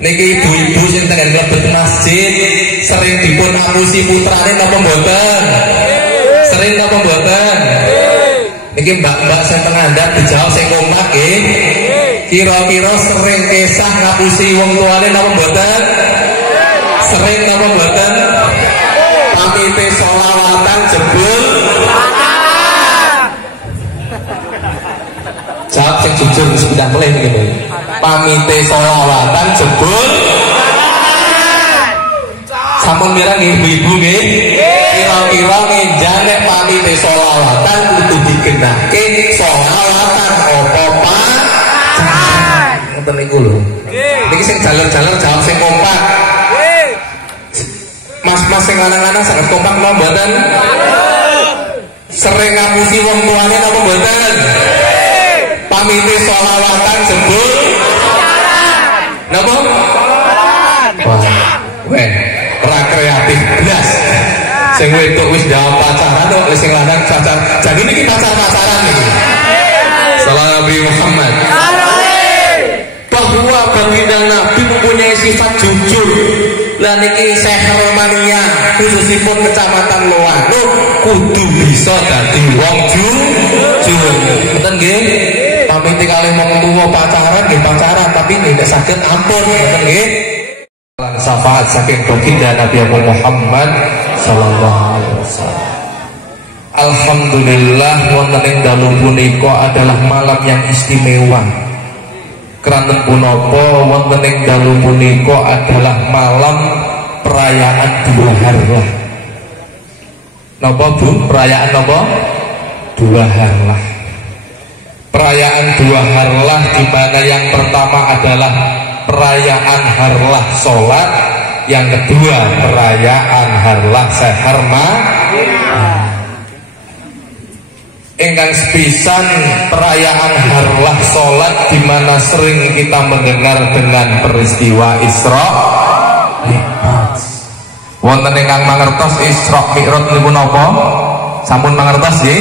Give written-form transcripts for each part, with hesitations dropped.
Niki ibu-ibu sing tengah mlebet masjid sering dipun apusi putrane napa mboten? Sering napa mboten? Niki mbak-mbak sing tengah ndap dijawab sing kompak nggih. Kira-kira sering kesah ngapusi wong tuane napa mboten? Sering napa mboten? Pamite sholawatan jebul. Jawab sing jujur sudah mulai ngene. Pamite sholawatan jebul. Sampun mirang ibu-ibu nggih. Kira-kira ngenjang nek pamite sholawatan kudu digenake sholawatan apa Pak? Ngoten niku lho. Niki sing jaler-jaler jawab sing kompak. Mas-mas sing lanang-lanang sangat kompak napa mboten? Sering ngapusi wong tuane napa mboten? Pamite sholawatan jebul. Napa? Wah, weh, ora kreatif blas. Sing wedok wis jawab pacaran kok sing lanang pacar. Jadi niki pacar-pacaran niki. Sallallahu Nabi Muhammad. Bahwa baginda Nabi mempunyai sifat jujur. Lah niki Syekh Romania khususipun Kecamatan Loano kudu bisa dadi wong jujur. Ngoten nggih. Pamit kalih wong tuwa pacaran nggih pacaran tapi tidak saged ampun ngoten nggih. Syafaat saking baginda Nabi Muhammad sallallahu alaihi wasallam. Alhamdulillah wonten ing dalu punika adalah malam yang istimewa. Keranten punapa wonten ing dalu punika adalah malam perayaan dua harlah. Napa Bu? Perayaan napa? Dua harlah. Perayaan dua harlah di mana yang pertama adalah perayaan harlah sholat, yang kedua perayaan harlah seharma. Ingkang sepisan perayaan harlah sholat di mana sering kita mendengar dengan peristiwa Isra Mi'raj. Wonten ingkang mangertos Isra Mi'raj niku napa? Sampun mangertos nggih?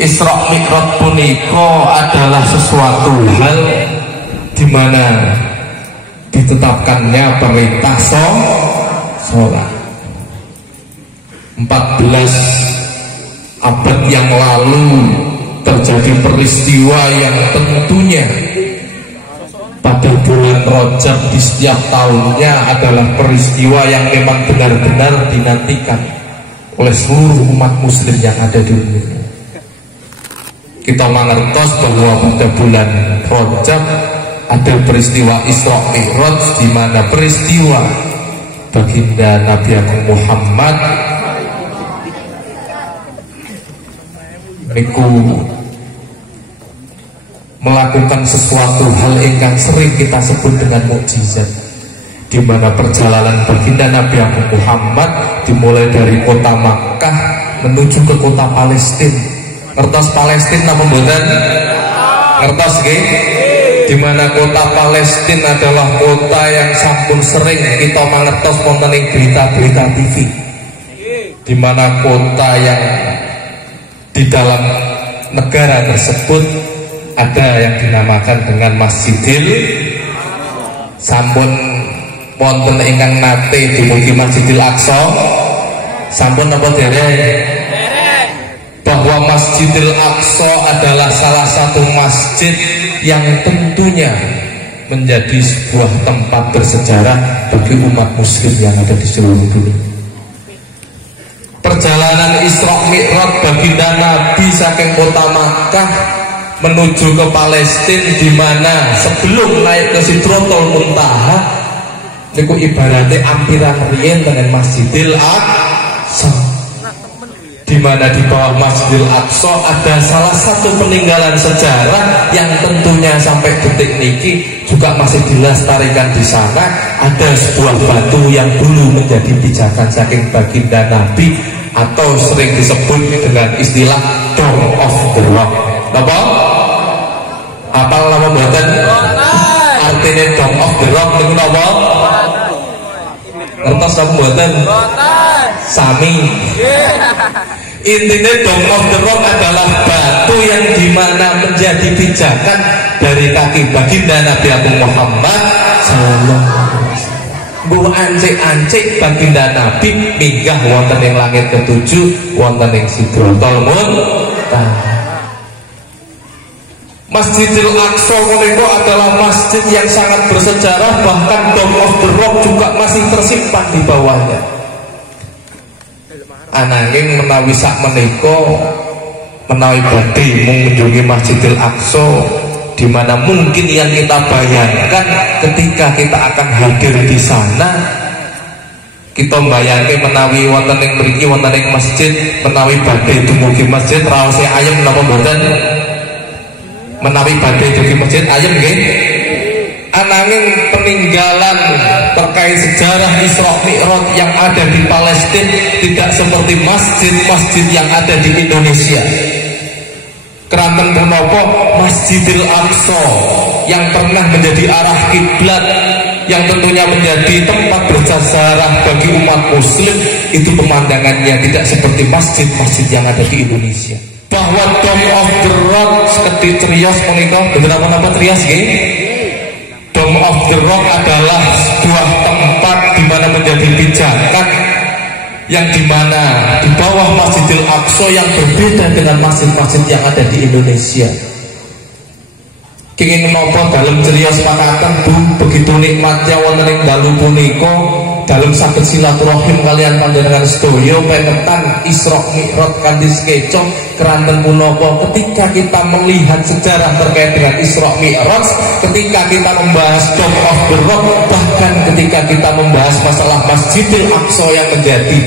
Isra Mi'raj punika adalah sesuatu hal di mana ditetapkannya perintah sholat. 14 abad yang lalu terjadi peristiwa yang tentunya pada bulan Rajab di setiap tahunnya adalah peristiwa yang memang benar-benar dinantikan oleh seluruh umat muslim yang ada di dunia. Kita mengertos bahwa pada bulan Rajab ada peristiwa Isra Mi'raj di mana peristiwa baginda Nabi Muhammad niku melakukan sesuatu hal yang sering kita sebut dengan mukjizat, di mana perjalanan baginda Nabi Muhammad dimulai dari kota Makkah menuju ke kota Palestina. Ngertos Palestina napa mboten? Ngertos nggih? Di mana kota Palestina adalah kota yang sampun sering kita mangertos wonten ing berita-berita TV. Di mana kota yang di dalam negara tersebut ada yang dinamakan dengan Masjidil sampun wonten ingkang nate dumugi Masjidil Aqsa. Sampun napa dereng? Bahwa Masjidil Aqsa adalah salah satu masjid yang tentunya menjadi sebuah tempat bersejarah bagi umat muslim yang ada di seluruh dunia. Perjalanan Isra Mi'raj baginda Nabi saking kota Makkah menuju ke Palestina, di mana sebelum naik ke Sidratul Muntaha niku ibaratnya ampiran riyen dengan Masjidil Aqsa, di mana di bawah Masjidil Aqsa ada salah satu peninggalan sejarah yang tentunya sampai detik niki juga masih dilestarikan di sana. Ada sebuah batu yang dulu menjadi pijakan saking baginda Nabi atau sering disebut dengan istilah Dome of the Rock. Apa? Apal nama mboten? Artinya Dome of the Rock niku napa? Ngertos apa mboten? Sami. Intinya Dome of the Rock adalah batu yang dimana menjadi pijakan dari kaki baginda Nabi Muhammad sallallahu alaihi wasallam. Bu ancik-ancik baginda Nabi minggah wonten ing langit ketujuh wonten ing Sidratul Muntaha. Masjidil Aqsa menika adalah masjid yang sangat bersejarah, bahkan Dome of the Rock juga masih tersimpan di bawahnya. Ananging menawi sak menika menawi badhe mengunjungi Masjidil Aqsa, di mana mungkin yang kita bayangkan ketika kita akan hadir di sana, kita bayangke menawi wonten ing mriki wonten ing masjid, menawi badhe dumugi masjid raose ayem napa mboten? Menawi badhe dumugi masjid ayem nggih. Ananging peninggalan terkait sejarah Isra Mi'raj yang ada di Palestina tidak seperti masjid-masjid yang ada di Indonesia. Keranten punapa Masjidil Aqsa yang pernah menjadi arah kiblat, yang tentunya menjadi tempat bersejarah bagi umat muslim, itu pemandangannya tidak seperti masjid-masjid yang ada di Indonesia. Bahwa Dome of the Rock sekedhik Trias menika, beberapa nama Trias nggih. Dome of the Rock adalah sebuah tempat di mana menjadi pijakan, yang dimana di bawah Masjidil Aqsa yang berbeda dengan masjid-masjid yang ada di Indonesia. Kenging menapa dalam cerios makaten Bu, begitu nikmatnya wonten ing dalu punika, dalam saged silaturahim kalian panjenengan sedaya pengetan Isra Mi'raj kanthi sketsa. Keranten punapa ketika kita melihat sejarah terkait dengan Isra Mi'raj, ketika kita membahas Dome of the Rock, bahkan ketika kita membahas masalah Masjidil Aqsa yang menjadi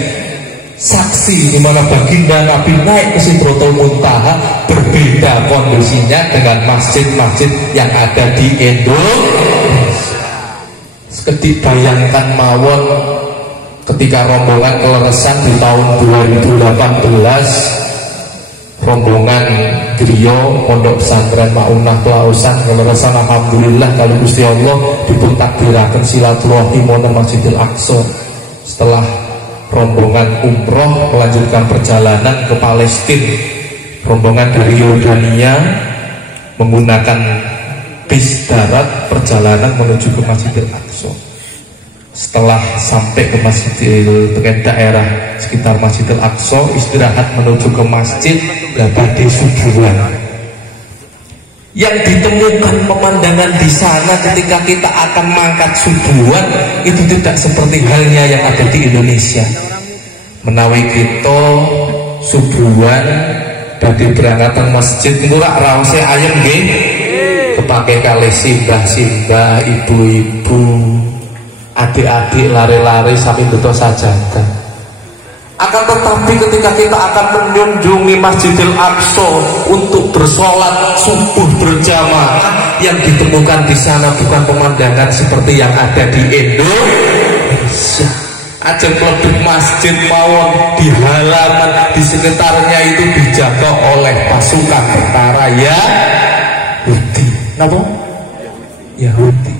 saksi di mana baginda Nabi naik ke Sidratul Muntaha, berbeda kondisinya dengan masjid-masjid yang ada di Indonesia. Sekedik bayangkan mawon ketika rombongan keleresan di tahun 2018, rombongan griya Pondok Pesantren Maunah Pelausan keleresan, alhamdulillah kalau Gusti Allah dipun takdiraken silaturahim wonten Masjidil Aqsa. Setelah rombongan umroh melanjutkan perjalanan ke Palestina, rombongan dari Yordania menggunakan bis darat perjalanan menuju ke Masjidil Aqsa. Setelah sampai ke daerah sekitar Masjidil Aqsa, istirahat menuju ke masjid, badhe subuhan. Yang ditemukan pemandangan di sana ketika kita akan mangkat subuhan itu tidak seperti halnya yang ada di Indonesia. Menawi kita subuhan badhe berangkat ke masjid murah raose ayem nggih, kepake kali simbah-simbah, ibu-ibu, adik-adik lari-lari sampai betul sajadah. Akan tetapi ketika kita akan mengunjungi Masjidil Aqsa untuk bersolat subuh berjamaah, yang ditemukan di sana bukan pemandangan seperti yang ada di Indonesia. Ajeng mlebet masjid mawon, di halaman di sekitarnya itu dijaga oleh pasukan tentara Yahudi. Napa? Yahudi.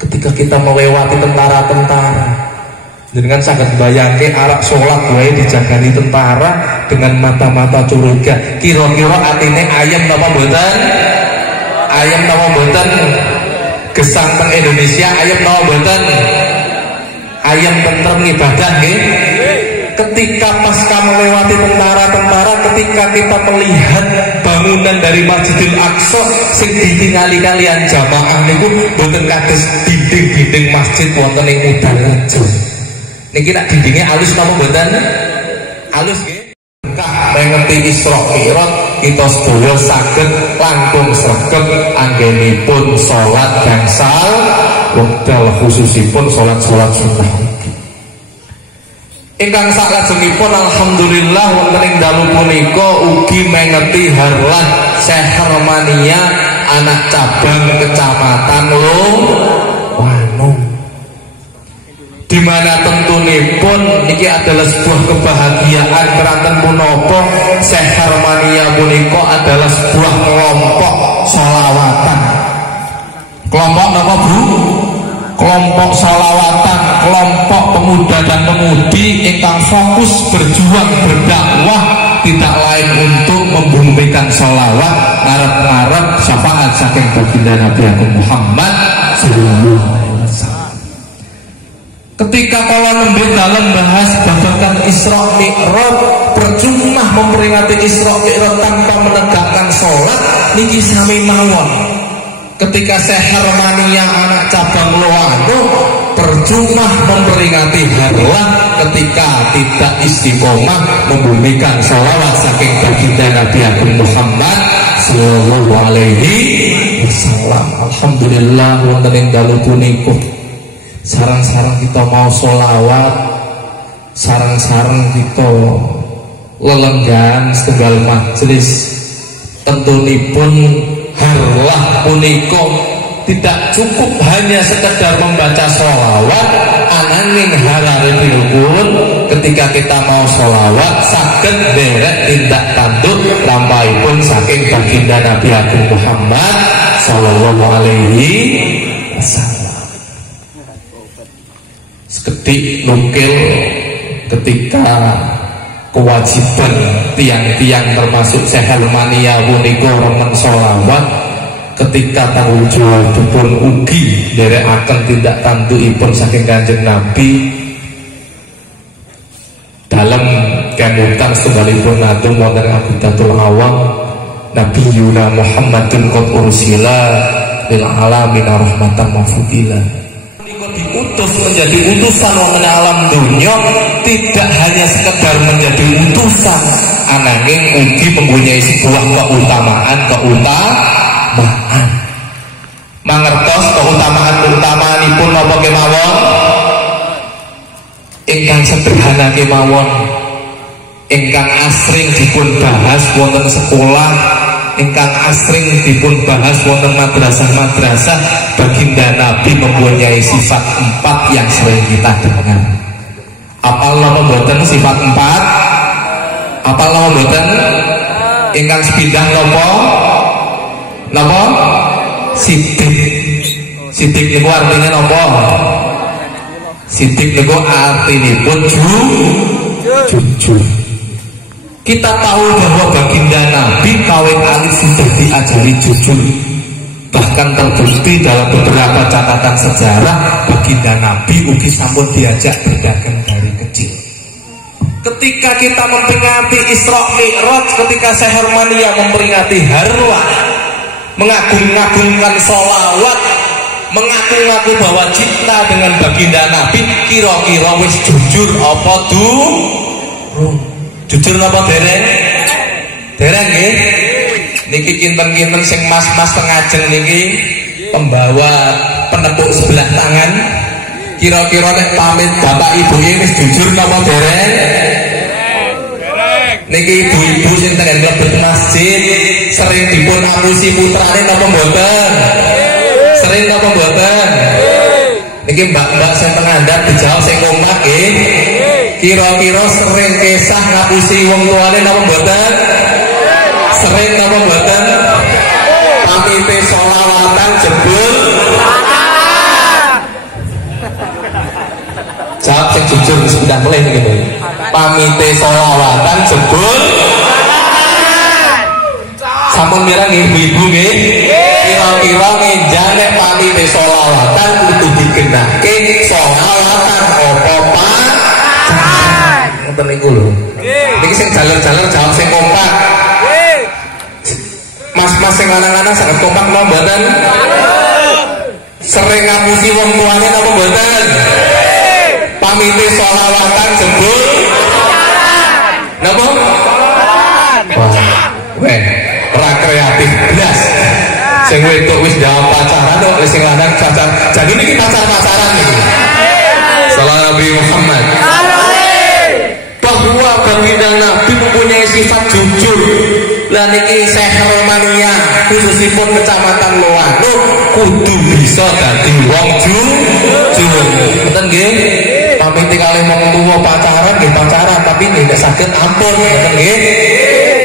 Ketika kita melewati tentara-tentara, dengan sangat bayangke arak sholat wae dijagani tentara dengan mata-mata curiga. Kira-kira atine ayam napa mboten? Ayam napa mboten? Gesang teng Indonesia ayam napa mboten? Ayam tentrem ibadah nggih. Ketika pasca melewati tentara-tentara, ketika kita melihat bangunan dari Masjidil Aqsa sing ditingali kalian jamaah niku mboten kados dinding-dinding masjid wonten ing Udarejo. Niki nak dindingnya alus napa mboten? Alus nggih. Mengeti Isra Mi'raj kita sedaya saged langkung sregep anggenipun salat gangsal wekdal, khususipun salat-salat sunnah. Ingkang salajengipun alhamdulillah wonten ing dalu punika ugi mengeti Harlan Sehermania anak cabang Kecamatan Wanung, di mana tentunipun niki adalah sebuah kebahagiaan keranten punapa Sehermania punika adalah sebuah kelompok sholawatan. Kelompok napa Bu? kelompok salawatan, kelompok pemuda dan pemudi ingkang fokus berjuang berdakwah tidak lain untuk membumikan sholawat ngarep-ngarep syafaat saking baginda Nabi Agung Muhammad sallallahu alaihi wasallam. Ketika kalau nembe dalam bahas babagan Isra Mi'raj, percuma memperingati Isra Mi'raj tanpa menegakkan sholat niki sami mawon. Ketika Syekh Hermania anak cabang Loano, percuma memperingati harlah ketika tidak istiqomah membumikan sholawat saking baginda Nabi Agung Muhammad sallallahu alaihi wasallam. Alhamdulillah wonten ing dalu punika sarang-sarang kita mau sholawat, sarang-sarang kita lelenggan setunggal majelis, tentunipun harlah punika tidak cukup hanya sekedar membaca sholawat, ananging hararipun ketika kita mau sholawat saged derek tindak tanduk lampahipun saking baginda Nabi Agung Muhammad sallallahu alaihi wasallam. Seketik nukil ketika kewajiban tiang-tiang termasuk Syekh Helmania punika remen sholawat, ketika tanggung jawabipun ugi nderekaken tindak tandukipun saking Kanjeng Nabi dalam kemutan setunggalipun natung wonten Abidatul Awam Nabi Yuna Muhammadun qad ursila lil alamin rahmatan wa fudila. Diutus menjadi utusan wonten alam dunya, tidak hanya sekedar menjadi utusan, ananging ugi mempunyai sebuah keutamaan. Mangertos keutamaan-keutamaanipun napa kemawon? Ingkang sederhana kemawon, ingkang asring dipun bahas wonten sekolah, ingkang asring dipun bahas wonten madrasah-madrasah. Baginda Nabi mempunyai sifat 4 yang sering kita dengar. Apal napa mboten sifat 4? Apal napa mboten? Ingkang sepindhah napa? Sidik. Sidik niku artinya napa? Sidik niku artinipun jujur. Kita tahu bahwa baginda Nabi kawit alit sudah diajari jujur. Bahkan terbukti dalam beberapa catatan sejarah baginda Nabi ugi sampun diajak berdagang dari kecil. Ketika kita memperingati Isra Mi'raj, ketika Syekh Hermania memperingati harlah, mengagung-agungkan sholawat, mengaku-ngaku bahwa cinta dengan baginda Nabi, kira-kira wis jujur apa durung? Jujur apa dereng? Dereng nggih? Niki kinten-kinten sing mas-mas pengajeng niki pembawa penepuk sebelah tangan, kira-kira nek pamit bapak ibu wis jujur napa dereng? Niki ibu-ibu sing teng mlebet masjid sering dipun apusi putrane napa mboten? Sering napa mboten? Niki mbak-mbak sing pengandap dijawab sing kompak nggih. Kira-kira sering kesah ngapusi wong tuane napa mboten? Sering napa mboten? Pamite sholawatan jebul. Jawab sing jujur sebentar mulai ngene. Pamite sholawatan jebul. Sampun mirang ibu-ibu nggih. Kira-kira ngenjang nek pamite sholawatan kudu digenahke sholawatan apa Pak? Ngoten niku lho. Niki sing jaler-jaler jawab sing kompak. Mas-mas sing lanang-lanang sangat kompak napa mboten? Sering ngapusi wong tuane napa mboten? Pamite sholawatan jebul. Napa? Wah, ora kreatif blas. Sing wedok wis jawab pacaran kok sing lanang pacar. Jadi niki pacar-pacaran niki. Salam Nabi Muhammad. Bahwa baginda Nabi mempunyai sifat jujur. Lah niki Syekh Hermania khususipun kecamatan Loano kudu bisa dadi wong jujur. Ngoten nggih. Pamit kalih wong tuwa pacaran nggih pacaran tapi nek saged ampun ngoten nggih.